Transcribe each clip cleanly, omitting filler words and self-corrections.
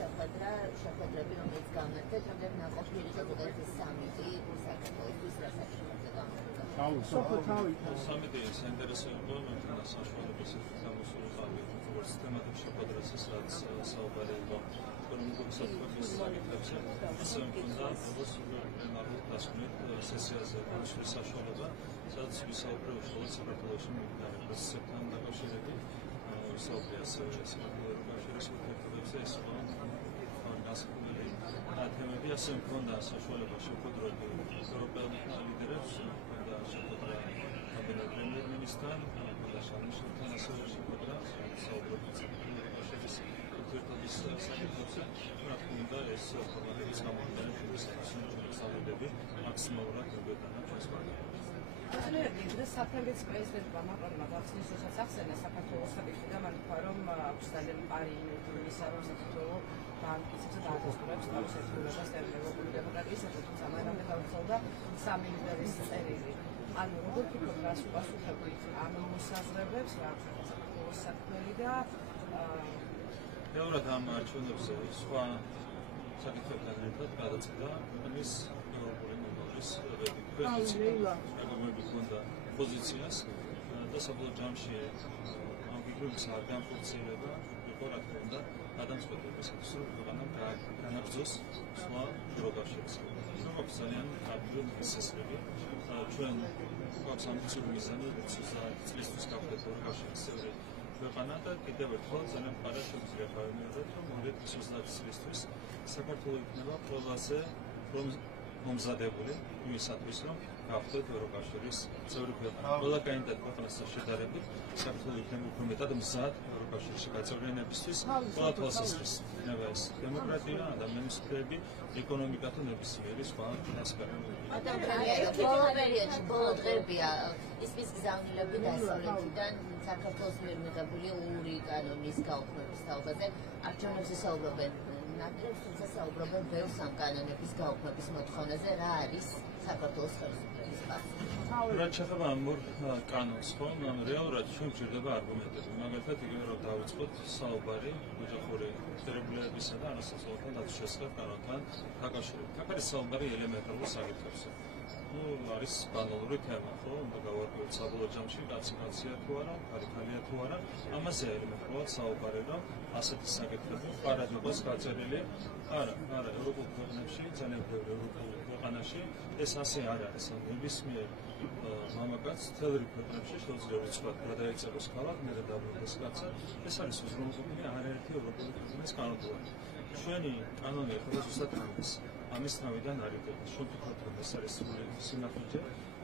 შეხვედრები, რომელიც გამართეთ, რამდენი ნაყოფიერი ზოგადად სამიტი საქართველოს რასაჩვენებდა გამართა. სამიტი საინტერესოა, მაგრამ საშუალებას გამოსულიყავი როგორც თემატურ შეხვედრასაც, რაც საუბარი იყო ეკონომიკური საფრთხის საკითხებზე, ასევე მქონდა როგორც პლენარულ დასკვნით სესიაზე გამოსვლის საშუალება, სადაც ვისაუბრე უშუალოდ საქართველოში მიმდინარე პროცესებთან დაკავშირებით, ვისაუბრე ასევე საქართველოს კავშირის ურთიერთობებზე, ეს იყო განსაკუთრებული თემები, ასევე მქონდა საშუალება შევხვდროდი ევროპელ ლიდერებს, მქონდა შეხვედრა პრემიერ-მინისტრთან, მქონდა შანიშვილთან ასევე შეხვედრა, საუბრობთ საქართველოს კავშირის ურთიერთობის საკითხებზე, რა თქმა უნდა, ეს ფორმატების გამომდინარე შესაძლებლობები მაქსიმალურად მოგეთანა ჩვენს პარტნიორებს. Დღეს საფრანგეთის პრეზიდენტმა მაკრონმა გახსნის როდესაც ახსენა საქართველოს საკითხიდან მან თქვა, რომ აქვს ძალიან მყარი იმედისა, რომ საქართველოს დაამტკიცებს და დაადასტურებს თავის ერთგულებას ევროპული დემოკრატიისათვის, თუმცა მანამდე გავრცელდა სამი ლიდერის წერილი. ანუ როგორ ფიქრობთ, რას უპასუხებთ ამ მოსაზრებებს, რა აქვს საქართველოს საქმელი და ბევრად ამ არჩევნებზე სხვა საკითხებთან ერთად გადაწყდა ქვეყნის ევროპული მოლოდის რეგულირებული ქონდა პოზიციას და საბოლოო ჯამში ამ ფიქრების არ განხორციელება იყო, რა თქმა უნდა, გადამწყვეტებისათვის, რომ ქვეყანა განაგრძოს სხვა ევროკავშირს. მოგვაქვს ძალიან კარგი მიზეზები. ჩვენ გვაქვს ამბიციური მიზანი 20 წლისთვის გავხდეთ ევროკავშირის წევრი ქვეყანა და კიდევ ერთხელ ძალიან მყარად შეგვიძლია გავიმეოროთ, რომ 2030 წლისთვის საქართველო იქნება ყველაზე მომზადებული იმისათვის, რომ გავხდეთ ევროკავშირის წევრი ქვეყანა. ყველა კანდიდატ ქვეყნასთან შედარებით საქართველო იქნება უფრო მეტად მზად ევროკავშირში გაწევრიანებისთვის, ყველა თვალსაზრისით. იქნება ეს დემოკრატია, ადამიანის უფლებები, ეკონომიკა თუ ნებისმიერი სხვა ასპექტი. ბოლო პერიოდში, ბოლო დღეებია ის გზავნილები დასავლეთიდან საქართველოს მიერ მიღებული ორი კანონის გაუქმების თაობაზე არჩევნებზე საუბრობენ. ნაკლებს, თუმცა საუბრობენ ბევრ სამ კანონების გაუქმების მოთხოვნაზე, რა არის საქართველოს ხელისუფლების პასუხი. რაც შეეხება ამ ორ კანონს, ხომ, რეალურად ჩვენ გვჭირდება არგუმენტები. მაგალითად, იგივე რომ დავიწყოთ საუბარი ოჯახური რეგულირებისა და არასოციალურ დაცვის კანონთან დაკავშირებით. აქ არის საუბარი ელემენტარულ საკითხებზე. არის ბანალური თემა, ხო? უნდა გავარკვიოთ საბოლოო ჯამში კაცი-კაცია თუ არა, ქალი-ქალია თუ არა. ამაზე ელემენტარულად საუბარი, რომ ასეთი საკითხები პარად იყოს გაწერილი. არა, ევროპულ ქვეყნებში, ძალიან ბევრ ევროპულ ქვეყანაში ეს ასე არ არის. ნებისმიერ მამაკაცს მთელ რიგ ქვეყნებში შეუძლია რიცხვად გადაეწეროს ქალაქ, მერე დაბრუნდეს კაცად. ეს არის უზრუნველყოფილი არაერთი ევროპული ქვეყნის კანონმდებლობა. ჩვენი კანონი ეხება ზუსტად ამას. ამის თავიდან არიდები. ჩვენ ვფიქრობთ, რომ ეს არის სრული სინახიჯე.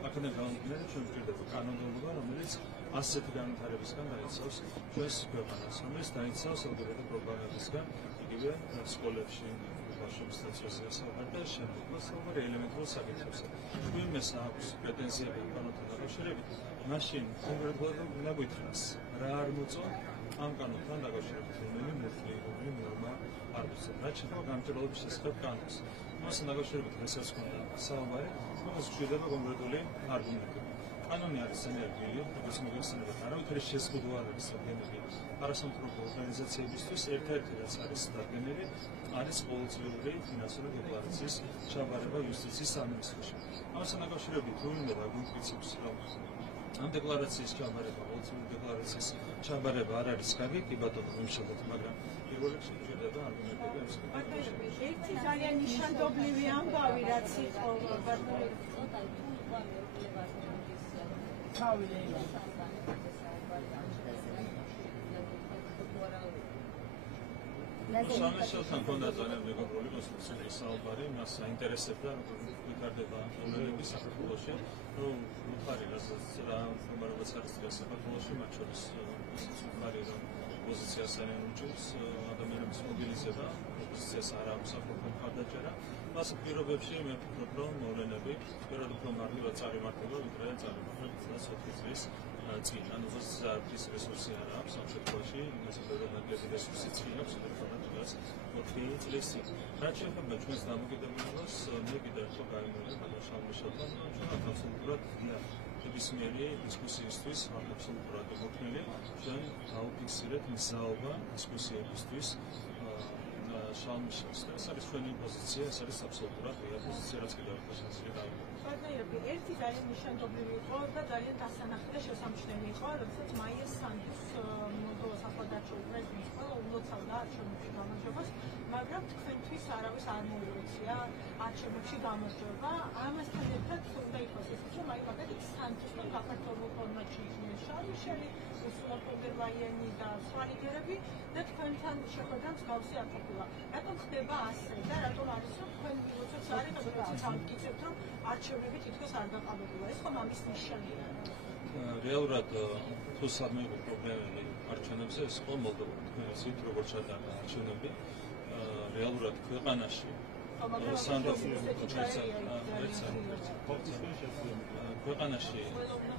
აქედან გამომდინარე, ჩვენ გვჭირდება კანონმდებლობა, რომელიც ასეთი განვითარებისგან დაიცავს ჩვენს ქვეყანას, რომელიც დაიცავს ლგბტ პროგრამებისგან, იგივე სკოლებში, ბავშვების დაცვაზე საუბარი და შემდეგ საუბარი ელემენტარულ საკითხებზე. ვინმეს აქვს პრეტენზიები კანონთან დაკავშირებით, მაშინ კონკრეტულად უნდა გითხრას, რა არ მოწონთ ამ კანონთან დაკავშირებით, რომელი მუხლი, რომელი ნორმა არ მოწონთ. რაც შეეხება გამჭირვალობის შესახებ კანონს. ამასთან დაკავშირებით რასაც ჰქონდა საუბარი, მას გვჭირდება კონკრეტული არგუმენტები. კანონი არის ენერგიული, როგორც მოგეხსენებათ, არავითარი შეზღუდვა არ არის დადგენილი არასამთავრობო ორგანიზაციებისთვის, ერთ-ერთი რაც არის დადგენილი, არის ყოველწლიური ფინანსური დეკლარაციის ჩაბარება იუსტიციის სამინისტროში. ამასთან დაკავშირებით თუ უნდა გვიმტკიცებს, რომ ამ დეკლარაციის ჩაბარება, ყოველწლიური დეკლარაციის ჩაბარება არ არის კარგი, კი ბატონო, ვიმშალდეთ, მაგრამ პირველ რიგში გვჭირდება არგუმენტები ამ საკითხზე. ერთი ძალიან ნიშანდობლივი ამბავი, რაც იყო სამეცნიერთან ჰქონდა ძალიან მეგობრული კონსტრუქციული საუბარი, მას აინტერესებდა, როგორ ვითარდება პრობლემები საქართველოში, რომ უხარი რომელიც არის დღეს საქართველოში, მათ შორის უხარი რომ პოზიციას ძალიან უჭირს ადამიანების მობილიზება, პოზიციას არ აქვს საფრთხე მხარდაჭერა. მას პირობებში მე ვფიქრობ, რომ მოვლენები პირველად უფრო მარტივად წარიმართება, ვიდრე წარიმართება 24 წლის წინ. ანუ 20 რესურსი არ აქვს ამ შემთხვევაში, იმას პრობლემები რესურსი წინ აქვს, თუმცა 4 წლის წინ. რაც შეეხება ჩვენს დამოკიდებულებას, მე კიდევ ერთხელ გამიმეორებ შალმიშელთან, ჩვენ აბსოლუტურად ნებისმიერი დისკუსიისთვის ვართ აბსოლუტურად მოქმედი. ჩვენ დავფიქსირეთ მზაობა დისკუსიებისთვის ჩალმიშოს და ეს არის ჩვენი პოზიცია, ეს არის აბსოლუტურად ღია პოზიცია, რაც კიდევ ერთხელ შეიძლება დავიწყოთ. პარტნიორები, ერთი ძალიან ნიშანდობლივი იყო და ძალიან დასანახი და შესამჩნევი იყო, როდესაც მაია სანდუს მოლდოვას ახლადარჩეულ პრეზიდენტს ყველა ულოცავდა არჩევნებში გამარჯვებას, მაგრამ თქვენთვის არავის არ მოუწია არჩევნებში გამარჯვება. ამასთან ერთად უნდა იყოს ისიც, რომ აი მაგალითად სანდუსთან საქართველოს ფორმატში იქნება შარლი, უსულა ფონ დერ ლაიანი და სხვა ლიდერები და თქვენთან შეხვედრა მსგავსი არ ყოფილა. რატომ ხდება ასე და რატომ არის რომ თქვენ მივუწევთ არის როდესაც ამტკიცებთ რომ არჩევნები თითქოს არ გაყალიბდა. ეს ხომ ამის ნიშანია. რეალურად თუ სადმე იყო პრობლემები არჩევნებზე, ეს იყო მოლდოვა. თქვენ ისეთ როგორც ჩატარდა არჩევნები, რეალურად ქვეყანაში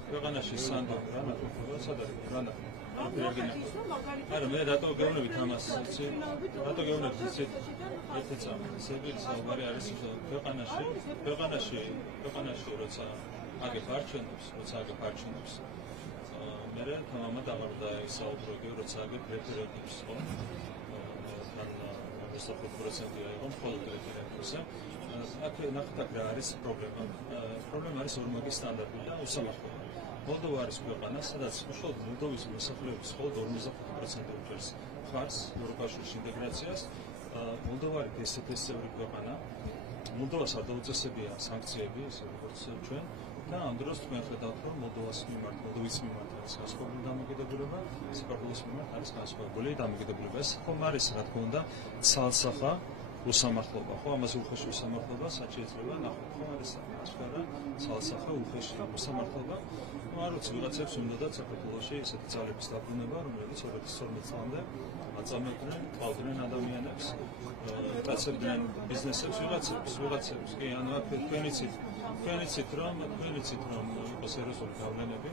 ქვეყანაში სანდო სად არის რანდა არა მე რატო გეუბნებით ამას იცი რატო გეუბნებით იცი ესეცა სერბიის საუბარი არის ქვეყანაში როცა აგებ არჩევნებს მე თამამად აღარ უნდა ისაუბრო როცა აგებ რეფერენდუმს ხო %% იყო მხოლოდ რეფერენდუმზე. აქ ნახეთ რა არის პრობლემა. პრობლემა არის ორმაგი სტანდარტი და უსამართლობა. მოლდოვა არის ქვეყანა, სადაც უშუალოდ მოლდოვის მოსახლეობის მხოლოდ 45% უწევს მხარს ევროპაშურის ინტეგრაციას. მოლდოვა არის DST-ის წევრი ქვეყანა. მოლდოვას არ დაუწესებია სანქციები, ისე როგორც ჩვენ. და ამ დროს თქვენ ხედავთ, რომ მოლდოვის მიმართ არის განსხვავებული დამოკიდებულება, საქართველოს მიმართ არის განსხვავებული დამოკიდებულება. ეს ხომ არის, რა თქმა უნდა, ცალსახა უსამართლობა, ხო? ამაზე უხეში უსამართლობა საჭიროა ნახოთ, ხო? არის ასφარა ცალსახა უხეში უსამართლობა. არ ვიცი, ვიღაცებს უნდათ საქართველოში ესეთი ძალების დაბრუნება, რომელიც 2012 წლამდე აწამებდნენ, ყავდნენ ადამიანებს, აწებდნენ ბიზნესებს, ვიღაცებს, კი, ანუ თქვენიცით რომ იყოს ეროზული გავლენები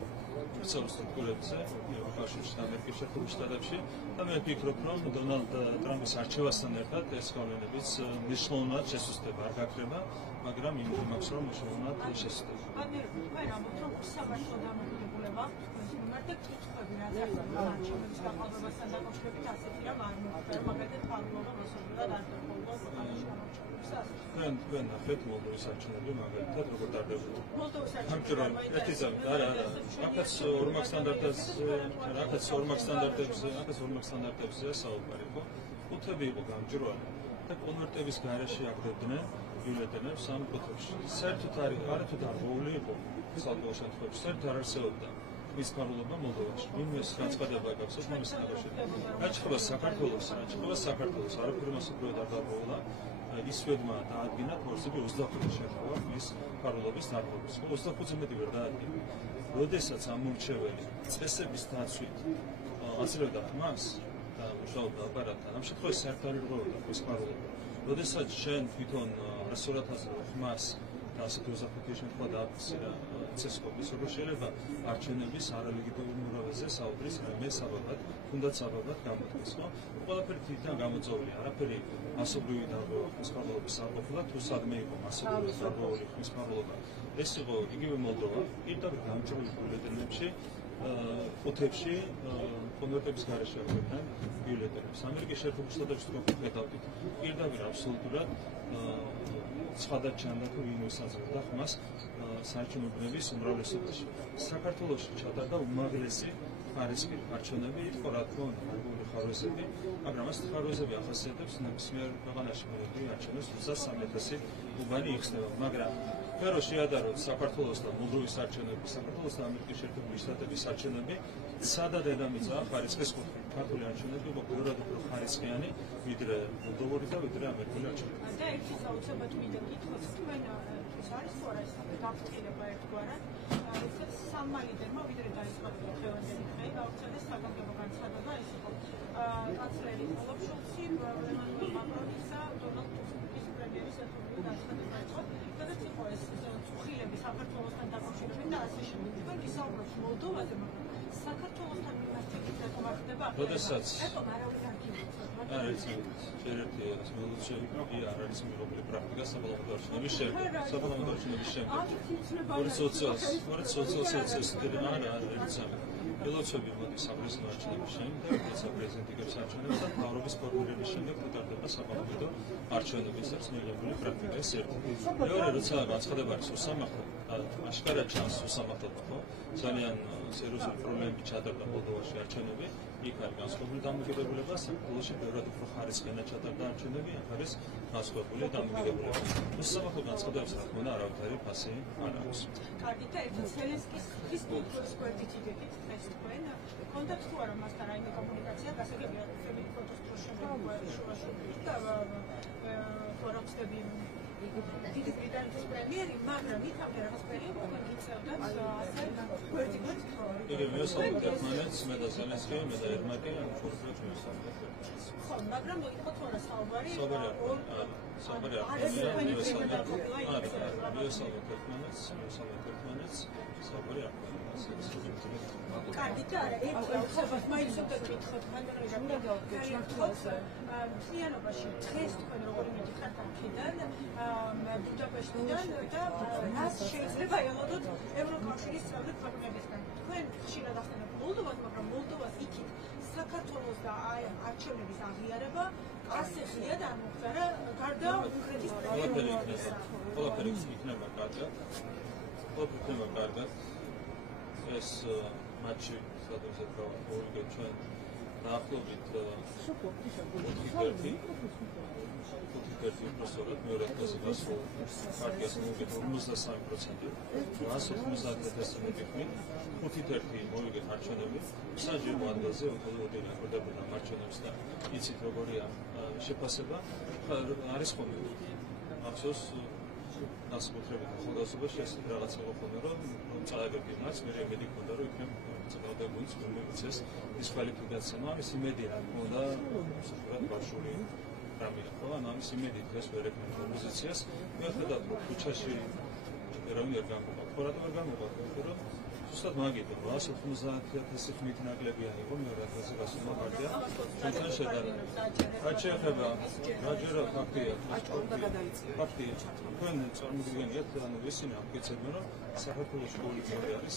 ოფიციალურ სტრუქტურებზე, ევროპაშურის და ამერიკის შეერთებულ შტატებში და მე ვფიქრობ, რომ დონალდ ტრამპის არჩევასთან ერთად ეს გავლენებიც მნიშვნელოვნად შესუსტება, არ გაქრება, მაგრამ იმედი მაქვს, რომ მნიშვნელოვნად შესუსტება. თქვენ ამბობთ, რომ უსამართლო დამოკიდებულება თქვენს მიმართ და კითხვები რაც ახლა არჩევნების გაყალბებასთან დაკავშირებით ასეთი რამ არ მოხდა, მაგალითად პარლამენტმა მოსულიყო და არ დაყოლდა თქვენ ნახეთ მოლდოვის არჩევნები მაგალითად როგორ დარდებოდა. მოლდოვის არჩევნები არა, აქაც ორმაგ სტანდარტებზე საუბარი იყო. ხუთები იყო გამჭვირვალე და კონვერტების გარეშე აგდებდნენ ბიულეტენებს ამ კუთხეში. საერთოდ არათუ დარღვეული იყო საბოლოო შემთხვევაში, საერთოდ არ არსებობდა მის ფარულობა მოლდოვაში. ვინმეს განცხადება გახსოვს ამის ნაკავშირით. რაჭყობა საქართველოს არაფერი მასობრივად არ დარღვეულა. ის ვედმა დაადგინა ფორსები 25 შეხვდა მის ფარულობის დარღვევას. 25-ზე მეტი ვერ დაადგინა. როდესაც ამორჩეველი წესების დაცვით აცილებდა ხმას და მუშაობდა აპარატთან, ამ შემთხვევაში საერთოდ არ ირღვეოდა მის ფარულობა. როდესაც შენ თვითონ 100.000 ხმას და ასეთი 25 შემთხვევა დააფიქსირა წესკობის, როგორ შეიძლება არჩევნების არალეგიტიმურობაზე საუბრის მე საბაბად, თუნდაც საბაბად გამოდგეს, ხო? ყველაფერი თვითონ გამოწვეული, არაფერი მასობრივი დარღვევა ხმის ფარულობის არ ყოფილა, თუ სადმე იყო მასობრივი დარღვეული ხმის ფარულობა. ეს იყო იგივე მოლდოვა, პირდაპირ გამჭვირვალე ბიულეტენებში, ოთებში, კონვერტების გარეშე აგდებდნენ ბიულეტენებს. ამერიკის შეერთებულ შტატებში თქვენ ხედავთ, პირდაპირ აბსოლუტურად ცხადად ჩანდა თუ ვინ ესაზღვრება ხმას საარჩევნო ბუნების უმრავლესობაში. საქართველოში ჩატარდა უმაღლესი ხარისხის არჩევნები, იყო რა თქმა უნდა მაგიური ხარვეზები, მაგრამ ეს ხარვეზები ახასიათებს ნებისმიერ ქვეყანაში მოდი არჩევნებს, თუმცა 3,000 უბანი იხსნება, მაგრამ ფერო შეადაროთ საქართველოს და მოლდოვის არჩევნები, საქართველოს და ამერიკის შეერთებული შტატების არჩევნები, სადა დედამიწა ხარისხის კუთხე. ქართული არჩევნები იყო ბევრად უფრო ხარისხიანი, ვიდრე მოლდოვური და ვიდრე ამერიკული არჩევნები. და ერთი საოცრად მინდა გითხრათ, თქვენ ის არის თუ არა ეს გაფრთხილება ერთგვარად, როდესაც სამმა ლიდერმა ვიდრე დაისახა ხელოვანი ხე, გაუწევეს საგანგებო განცხადება, ეს იყო კანცლერი ოლაფ შოლცი, ემანუელ მაკრონის და დონალდ ტუსკის პრემიერის ერთობლივი განცხადება იყო, სადაც იყო ეს წუხილები საქართველოსთან დაკავშირებით და ასე შემდეგ. თქვენ გისაუბრებთ მოლდოვაზე, მაგრამ საქართველოსთან მიმართებით რატომ არ ხდება? როდესაც რატომ არავინ არ გიგვიწევთ? არ იცი, ერთ შემოგვიყვი არ არის მიღებული პრაქტიკა საბოლოო არჩევნების შემდეგ. საბოლოო არჩევნების შემდეგ. 2020 წელს არა პილოტები მოდის საპრეზიდენტო არჩევნების შემდეგ, როცა პრეზიდენტი გებს არჩევნებს და მთავრობის ფორმირების შემდეგ უტარდება საპარლამენტო არჩევნების წინააღმდეგი პრაქტიკა ეს ერთი. მეორე, როცა განცხადება არის უსამართლო, აშკარად ჩანს უსამართლობა, ხო? ძალიან სერიოზული პრობლემები ჩატარდა მოლდოვაში არჩევნები, იქ არის განსხვავებული დამოკიდებულება, საქართველოში ბევრად უფრო ხარისხიანად ჩატარდა არჩევნები, აქ არის განსხვავებული დამოკიდებულება. უსამართლო განცხადებებს რა თქმა უნდა არავითარი ფასი არ აქვს. კარგი და ერთ ცელესკის ის კულტურის გვერდით იდეებით დღეს თქვენ კონტაქტ თუ არა მასთან რაიმე კომუნიკაცია გასაგებია ფემინი ფოტოს დროს შემდგარი შუაშუპი და ფორუმსები დიდი ბრიტანეთის პრემიერი მაგრამ იქამდე რაღაც პერიოდი თქვენ გიწევდათ ასე გვერდით იგი მიესალმეთ ერთმანეთს მე და ზელენსკი მე და ერმაკი ამ ჩურთებს მიესალმეთ ხო მაგრამ მოიხო თუ არა საუბარი საუბარი არ მიესალმეთ ერთმანეთს საუბარი არ კარგი და არა ერთი აუცილებლად მაინც უნდა გითხოთ მთლიანობაში დღეს თქვენ როგორ მიდიხართ აქედან ბუდაპეშტიდან და რას შეიძლება ელოდოთ ევროკავშირის წევრი ქვეყნებისგან თქვენ ხშირად ახსენებთ მოლდოვას მაგრამ მოლდოვას იქით საქართველოს და არჩევნების აღიარება ასე ხიად არ მოხდა გარდა უკრაინის პრემიერის ყველაფერი იქნება კარგად ეს მატჩი სადღაც გავაკეთე ჩვენ დაახლოებით 5-1 პროფესორად მეორე კლასზე გასულ პარტიას მოვიგეთ 53%, 190,000 მოგიხმით 5-1 მოვიგეთ არჩევნები, საჯარო ადგილზე ოდენია ხდებოდა არჩევნებს და იცით როგორია შეფასება, არის ხოლმე ახსოვს დასკუთრებით ახალგაზრდობაში ეს რაღაცა მოხდა რომ წააგებდი მას მე იმედი მქონდა რომ იქნებ წააგებუიც მომიცეს დისკვალიფიკაცია ნუ ამის იმედი რა მქონდა საერთოდ ბავშვური რამე ხო ანუ ამის იმედი დღეს ვერ ეკნებ პოზიციას მე ხედავ რომ ქუჩაში ერავინ არ გამოგა ხორად არ გამოგა რომ ზუსტად მაგითო 190,000 ხმით ნაკლებიანი იყო მეორე ადგილზე გასულა პარტია ჩვენთან შედარებით რაც შეეხება რაჯერა ფაქტია ფაქტია თქვენ წარმოგიდგენიათ ანუ ისინი ამტკიცებენ რომ საქართველოს პოლიტიკა არის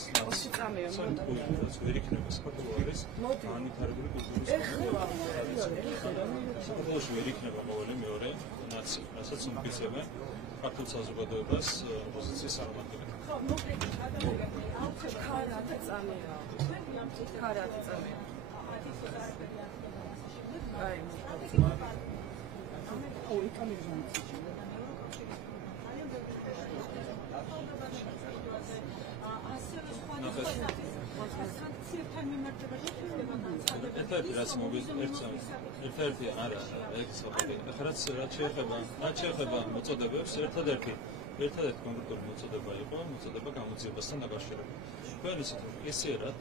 საქართველოს ვერ იქნება საქართველოს არის განვითარებული კულტურის საქართველოს ვერ იქნება ყოველი მეორე ნაცია რასაც უმტკიცებენ საქართველოს საზოგადოებას პოზიციის წარმატება ერთ-ერთი რაც ერთ-ერთი არა ეგ საუბარი რაც შეეხება მოწოდებებს ერთადერთი კონკრეტული მოწოდება იყო მოწოდება გამოძიებასთან დაკავშირებით. თქვენ ისეთ ესერად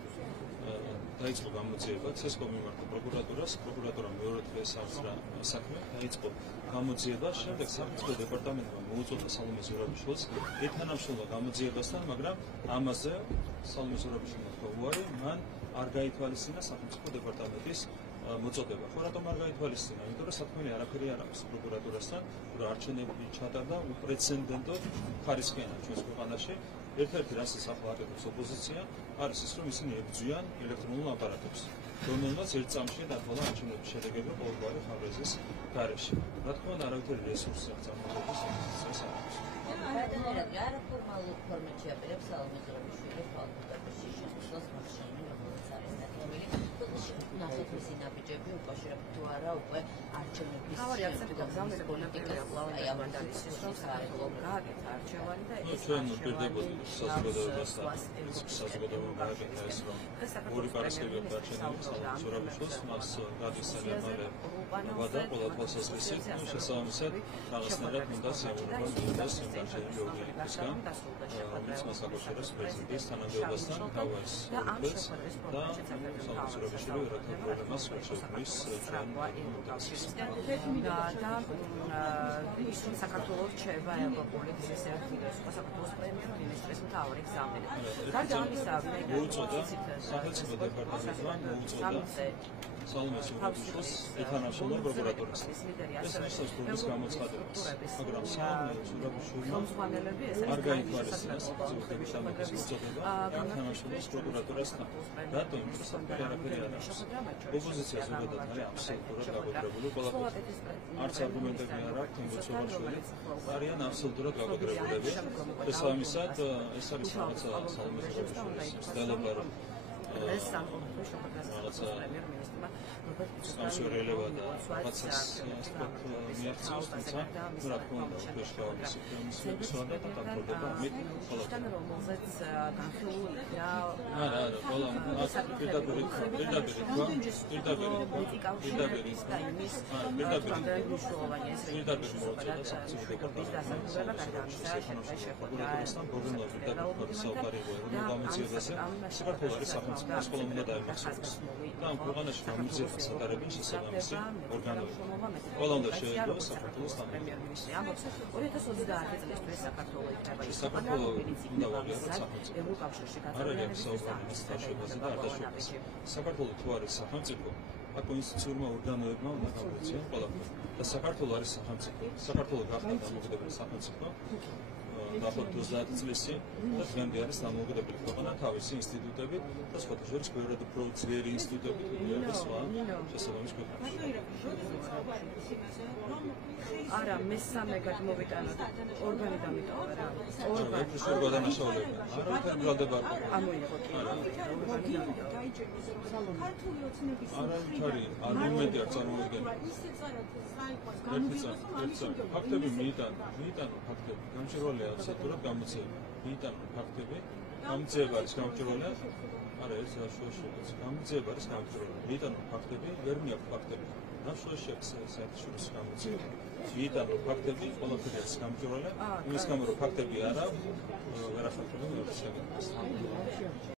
დაიწყო გამოძიება, ცესკო მიმართა პროკურატურას, პროკურატურა მეორე დღეს აღძრა საქმე, დაიწყო გამოძიება, შემდეგ საფრთხო დეპარტამენტმა მოუწოდა სალომე ზურაბიშვილს ეთანამშრომლა გამოძიებასთან, მაგრამ ამაზე სალომე ზურაბიშვილმა თქვა უარი, მან არ გაითვალისწინა საფრთხო დეპარტამენტის მოწოდება. ხო რატომ არ გაითვალისწინა? იმიტომ რომ საქმე არაფერი არ აქვს პროკურატურასთან, რომ არჩევნები ჩატარდა უპრეცედენტო ხარისხიანად ჩვენს ქვეყანაში. ერთ-ერთი რასაც ახლა აკეთებს ოპოზიცია, არის ის, რომ ისინი ებრძვიან ელექტრონულ აპარატებს, რომელმაც ერთ წამში დათვალა არჩევნების შედეგები ყოველგვარი ხარეზის გარეშე. რა თქმა უნდა, არავითარი რესურსი არ წარმოგვიდგენს ეს არის. არაფორმალურ ფორმატში აპირებს სალომე ზურაბიშვილი ხალხობაში შეცვლას მაშინი როგორც არის ნათქვამი. ნახეთ მისი ნაბიჯები უკავშირებით თუ არა უკვე არჩევნების პოლიტიკას აი ამანდარის შესაძლებლობა გააკეთა არჩევანი და ეს ჩვენ ვერდებოდი საზოგადოებასთან გააკეთა ეს რომ ორი პარასკევია არჩევნები ზურაბიშვილს მას გადისცემა ვადა ყველა თვალსაზრისით შესაბამისად რაღაცნაირად უნდა სიამოვნებამ მიიღოს არჩევნები ორგანიზებისგან რომელიც მას აკავშირებს პრეზიდენტის თანამდებობასთან თავის და ზურაბიშვილი პრობლემას შექმნის ჩვენ ის საქართველოს რჩება ევროპული სისერტიფიკატის საქართველოს პრემიერ-მინისტრის მთავარი გზამნელი. გარდა ამისა, მოუწოდა სახელმწიფო დეპარტამენტმა მოუწოდა სალომეს ურაბიშვილს ეთანაშაულა პროკურატურასთან. ეს ნიშნავს გულის გამოცხადებას, მაგრამ სალომეს ურაბიშვილმა არ გაითვალისწინა საკუთრების სამართლის მოწოდება ეთანაშაულა პროკურატურასთან. რატომ? საფრთხე არაფერი არ აქვს. ოპოზიცია ზოგადად არის აბსოლუტურად გაგვედრებული ყველაფერზე. არც არგუმენტები არ აქვს თემბოცოვაშვილი. არიან აბსოლუტურად გაგვედრებულები. შესაბამისად, ეს არის რაღაცა სალომეს ურაბიშვილის ცდელობა, რომ რაღაცა სამშობლოება და რაღაცას მიაღწევს, თუმცა რა თქმა უნდა ქვეშ გავაკეთებს მსვლელობა და დამკვირვება ამით ყველაფერი. არა, ყველა და ამ ქვეყანაში გამოძიებას ატარებენ შესაბამისი ორგანოები. ყველა უნდა შეეძლოს საქართველოს თანამდებობაზე. 2030 წლისთვის საქართველოს იქნება ის საქართველოს უნდა ვაღიაროთ სახელმწიფო. არ არის საუბარი მის დაშობაზე და არ დაშობაზე. საქართველოს თუ არის სახელმწიფო, აქ კონსტიტუციურმა ორგანოებმა უნდა გამოიწვიონ ყველაფერი. და საქართველოს არის სახელმწიფო. საქართველოს გახდა დამოუკიდებელი სახელმწიფო. ნახოთ 30 წლისი და დღემდე არის დამოუკიდებელი ქვეყანა თავისი ინსტიტუტებით და სხვათა შორის ბევრად უფრო ძლიერი ინსტიტუტებით და სხვა შესაბამის ქვეყნებში. არა, მესამე გადმოვიტანოთ ორგანი დამიტოვა რა. ორგანი გადანაშაულები. არა, თერ ბრალდება. ამოიღო კი. ქართული ოცნების არა, არგუმენტი არ წარმოუდგენია. ფაქტები მიიტანო ფაქტები. გამჭირვალეა აბსოლუტურად გამოძიება. მიიტანო ფაქტები. გამოძიება არის გამჭირვალეა. არა, ეს შუაში გამოძიება არის გამჭირვალეა. მიიტანო ფაქტები, ვერ მიაქვს ფაქტები. ნაშუაში აქვს საერთაშორისო გამოძიება. მიიტანო ფაქტები, ყველაფერი არის გამჭირვალეა. იმის გამო რომ ფაქტები არა, ვერ ახერხებენ ერთ შეგებას.